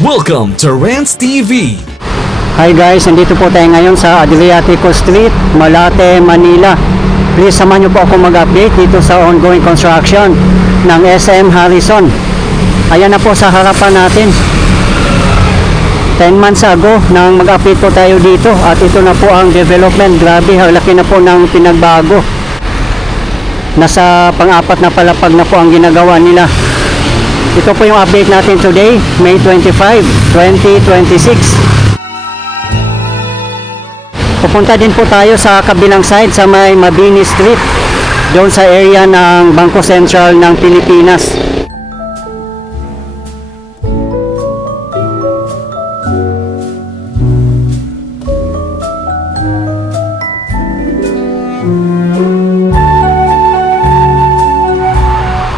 Welcome to Rants TV. Hi guys, nandito po tayo ngayon sa Adriatico Street, Malate, Manila. Please samahan niyo po ako mag-update dito sa ongoing construction ng SM Harrison. Ayan na po sa harapan natin. 10 months ago nang mag-update po tayo dito at ito na po ang development. Grabe, laki na po ng pinagbago. Nasa pang-apat na palapag na po ang ginagawa nila. Ito po yung update natin today, May 25, 2026. Pupunta din po tayo sa kabilang side sa may Mabini Street, doon sa area ng Bangko Sentral ng Pilipinas.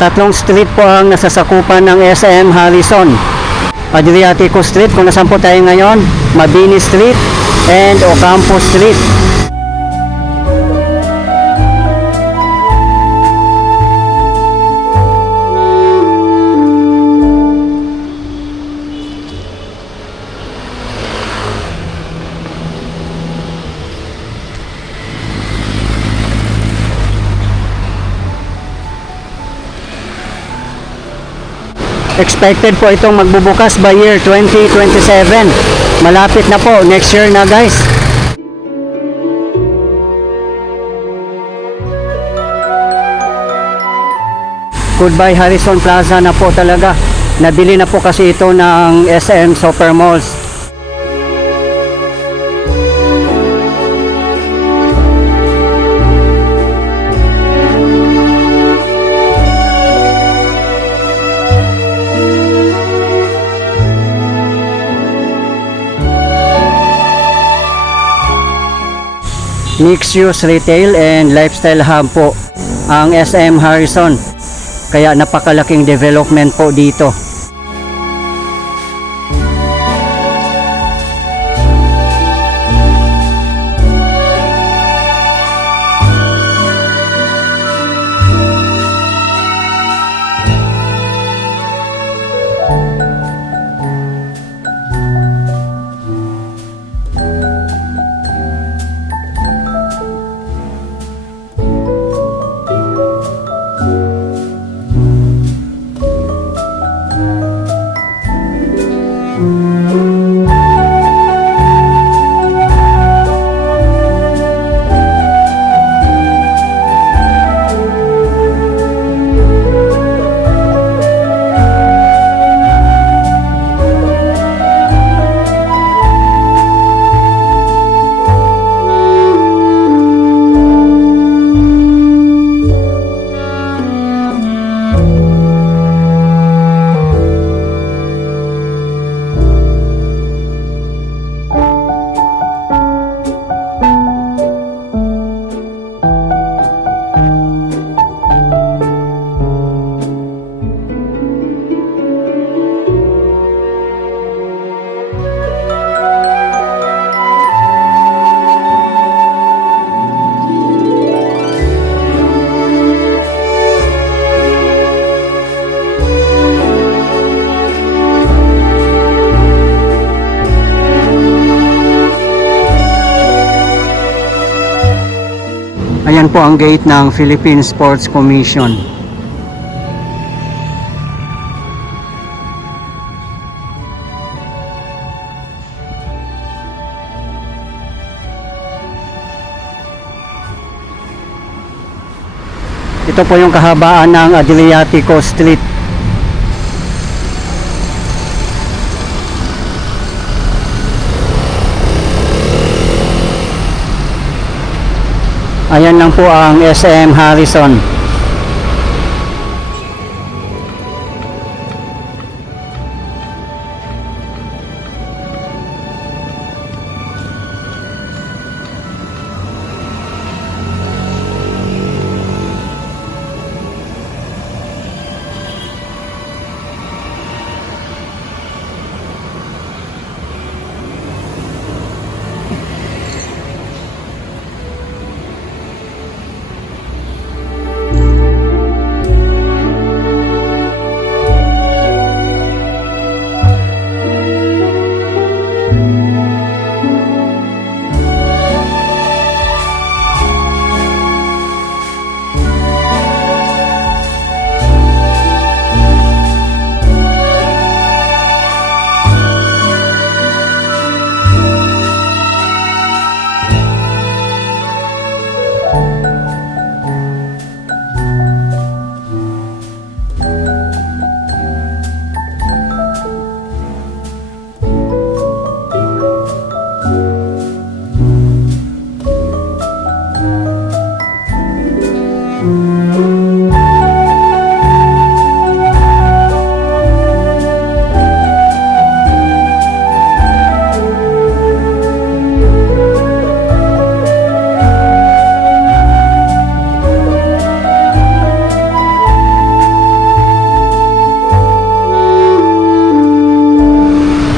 Tatlong street po ang nasasakupan ng SM Harrison. Adriatico Street kung nasan po tayo ngayon, Mabini Street and Ocampo Street. Expected po itong magbubukas by year 2027. Malapit na po, next year na guys. Goodbye Harrison Plaza na po talaga. Nabili na po kasi ito ng SM Super Malls. Mixed-use retail and lifestyle hub po ang SM Harrison. Kaya napakalaking development po dito. Ayan po ang gate ng Philippine Sports Commission. Ito po yung kahabaan ng Adriatico Street. Ayan lang po ang SM Harrison.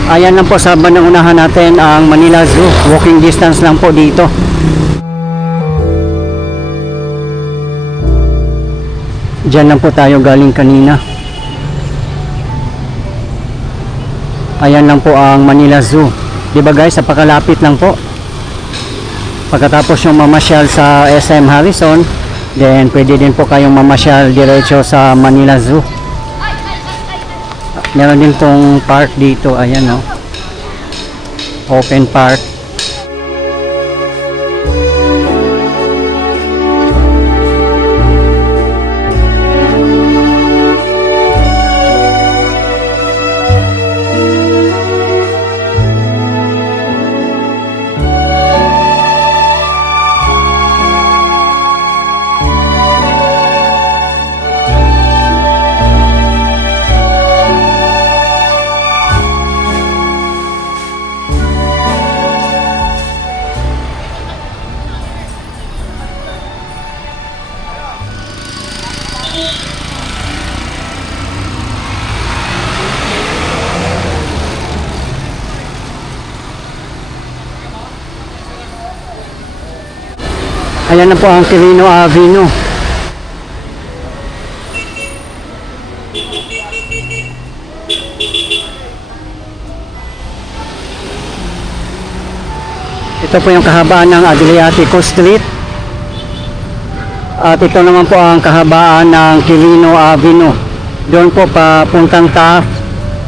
Ayan lang po sa bandang unahan natin ang Manila Zoo. Walking distance lang po dito. Diyan lang po tayo galing kanina. Ayan lang po ang Manila Zoo. Diba guys, napakalapit lang po. Pagkatapos yung mamasyal sa SM Harrison, then pwede din po kayong mamasyal diretso sa Manila Zoo. Meron din tong park dito, ayan o. Open park. Ayan na po ang Quirino Avenue. Ito po yung kahabaan ng Adriatico Street. At ito naman po ang kahabaan ng Quirino Avenue. Doon po papuntang Taft.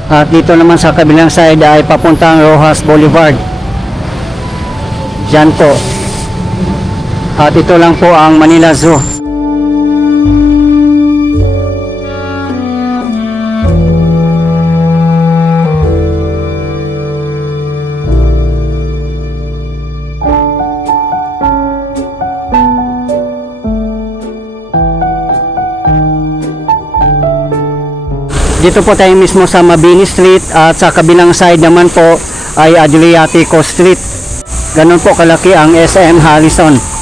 At dito naman sa kabilang side ay papuntang Rojas Boulevard. Diyan po. At ito lang po ang Manila Zoo. Dito po tayo mismo sa Mabini Street at sa kabilang side naman po ay Adriatico Street. Ganun po kalaki ang SM Harrison.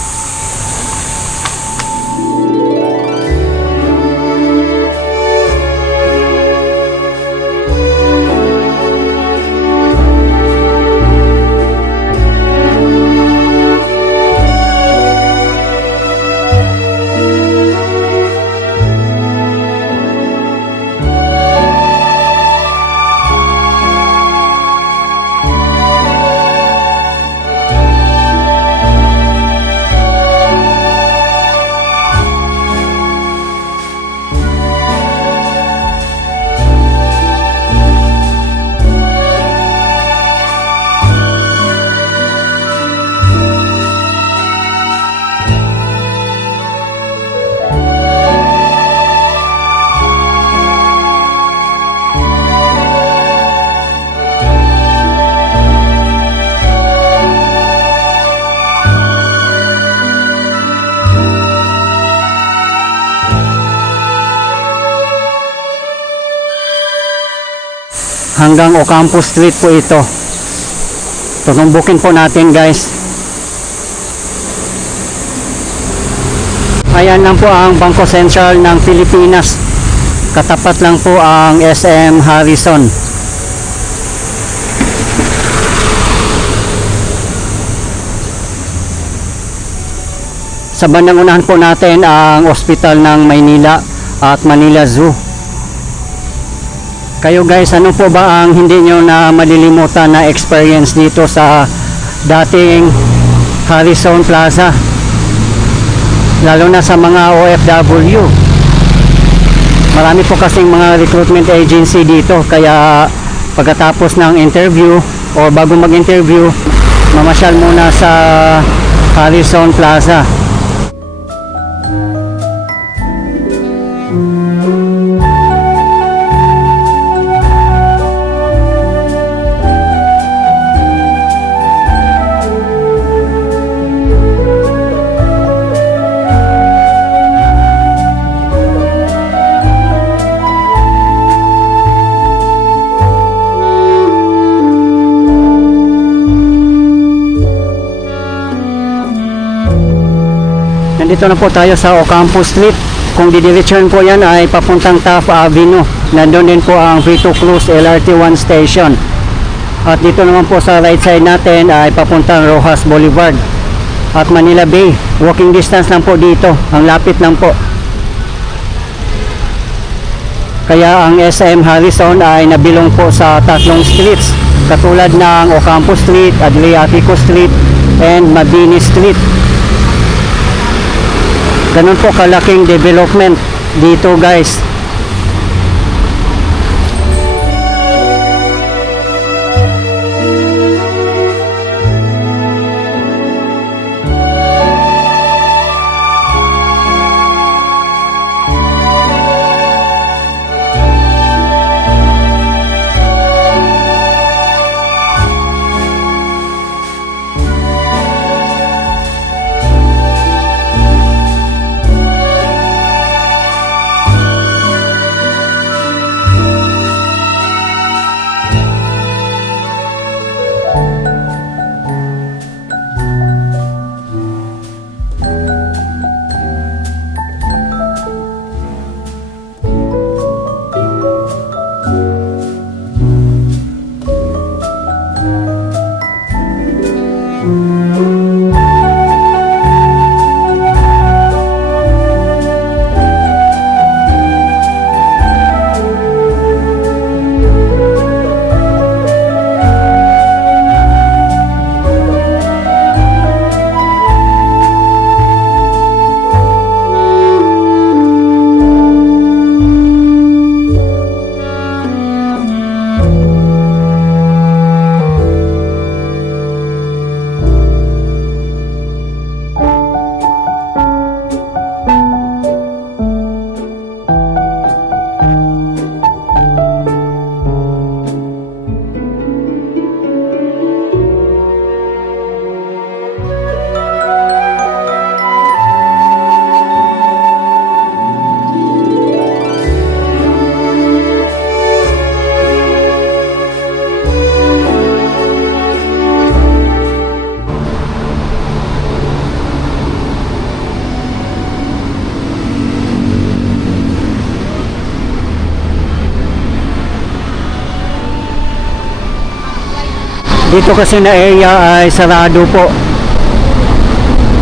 Hanggang Ocampo Street po ito. Tutumbukin po natin guys. Ayan lang po ang Bangko Sentral ng Pilipinas. Katapat lang po ang SM Harrison. Sa bandang unahan po natin ang Ospital ng Maynila at Manila Zoo. Kayo guys, ano po ba ang hindi nyo na malilimutan na experience dito sa dating Harrison Plaza? Lalo na sa mga OFW. Marami po kasing mga recruitment agency dito, kaya pagkatapos ng interview o bago mag-interview, mamasyal muna sa Harrison Plaza. Nandito na po tayo sa Ocampo Street. Kung didiretsuhin po yan ay papuntang Taft Avenue. Nandun din po ang Vito Cruz LRT 1 station. At dito naman po sa right side natin ay papuntang Rojas Boulevard at Manila Bay. Walking distance lang po dito, ang lapit lang po. Kaya ang SM Harrison ay nabilong po sa tatlong streets katulad ng Ocampo Street, Adriatico Street, and Mabini Street. Ganun po kalaking development dito guys. Dito kasi na area ay sarado po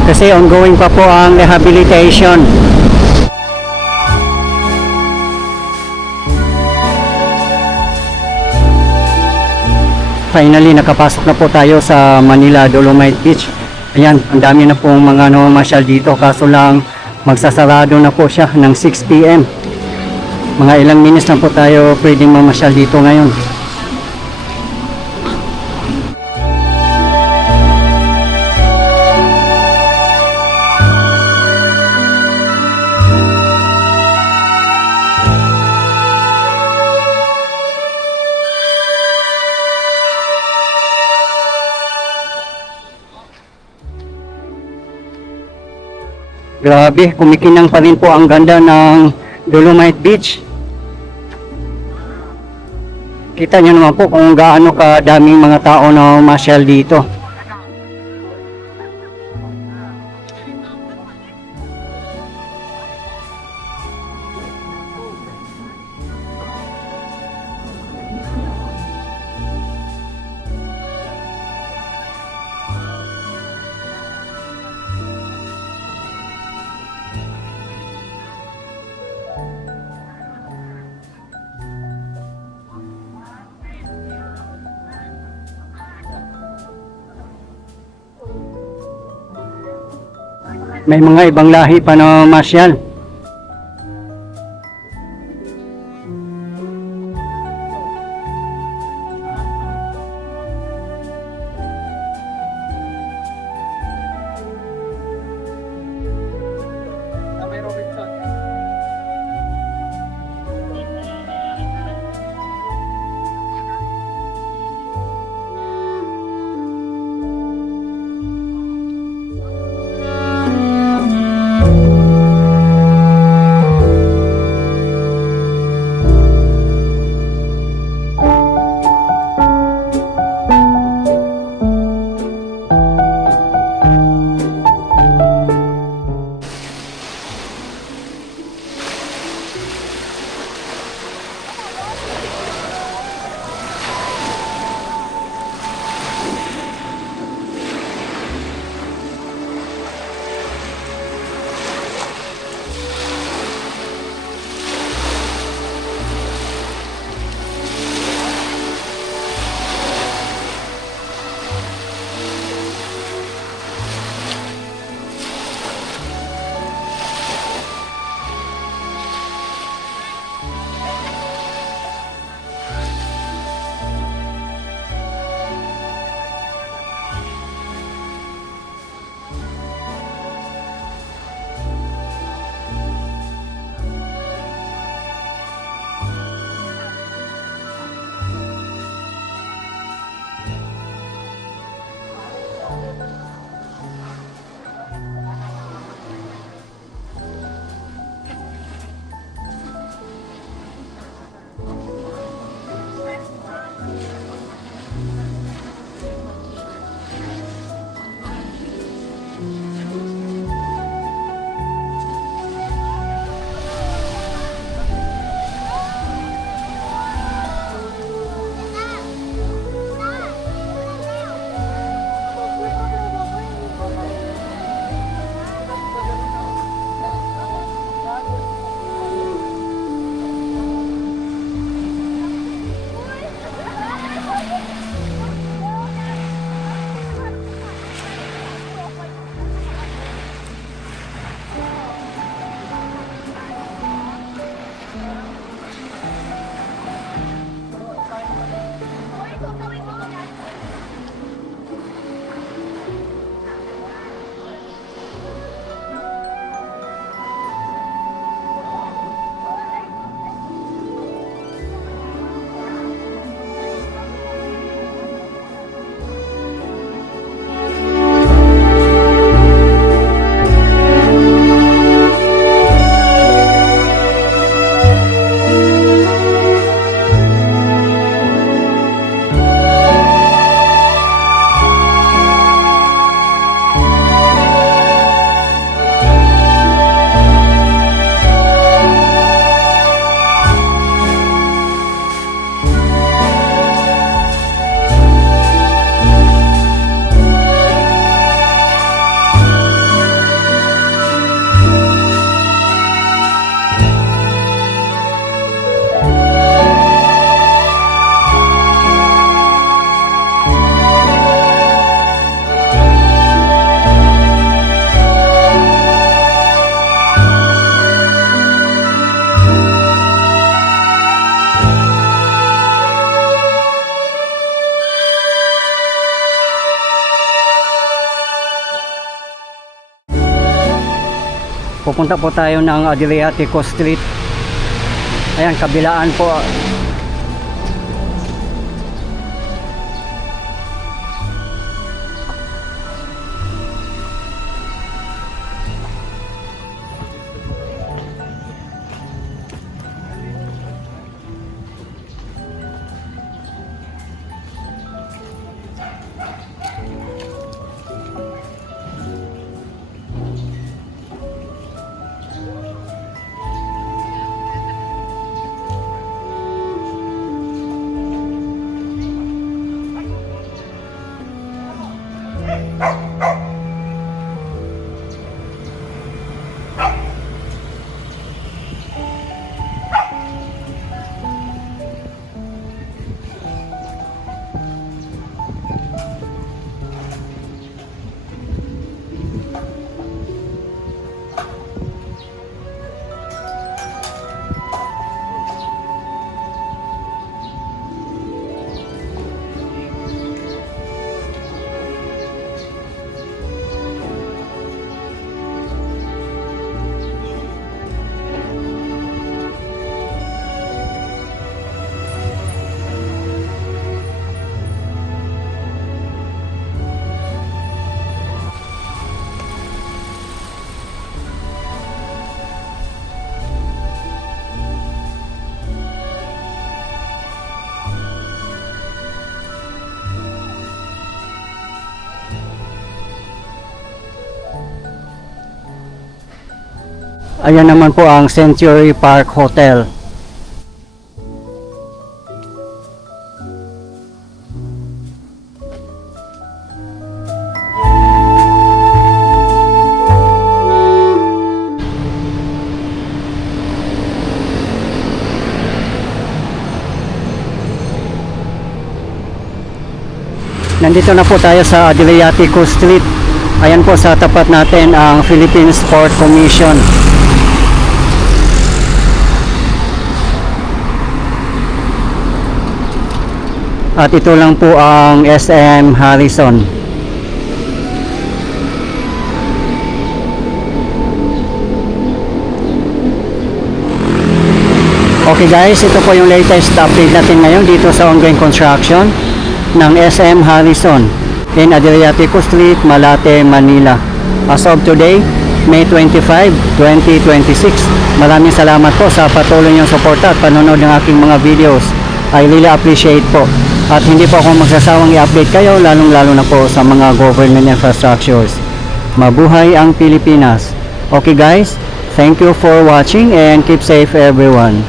kasi ongoing pa po ang rehabilitation. Finally nakapasok na po tayo sa Manila Dolomite Beach. Ayan, ang dami na pong mga namamasyal dito kaso lang magsasarado na po siya ng 6 PM. Mga ilang minutes na po tayo pwedeng mamasyal dito ngayon. Grabe, kumikinang pa rin po ang ganda ng Dolomite Beach. Kita nyo naman po kung gaano kadaming mga tao na masyal dito. May mga ibang lahi pa na masyal. Pupunta po tayo ng Adriatico Street. Ayan, kabilaan po. Ayan naman po ang Century Park Hotel. Nandito na po tayo sa Adriatico Street. Ayan po sa tapat natin ang Philippine Sport Commission. At ito lang po ang SM Harrison. Okay guys, ito po yung latest update natin ngayon dito sa ongoing construction ng SM Harrison in Adriatico Street, Malate, Manila. As of today, May 25, 2026. Maraming salamat po sa patuloy niyong suporta at panonood ng aking mga videos. I really appreciate po. At hindi po ako magsasawang i-update kayo, lalong-lalo na po sa mga government infrastructures. Mabuhay ang Pilipinas. Okay guys, thank you for watching and keep safe everyone.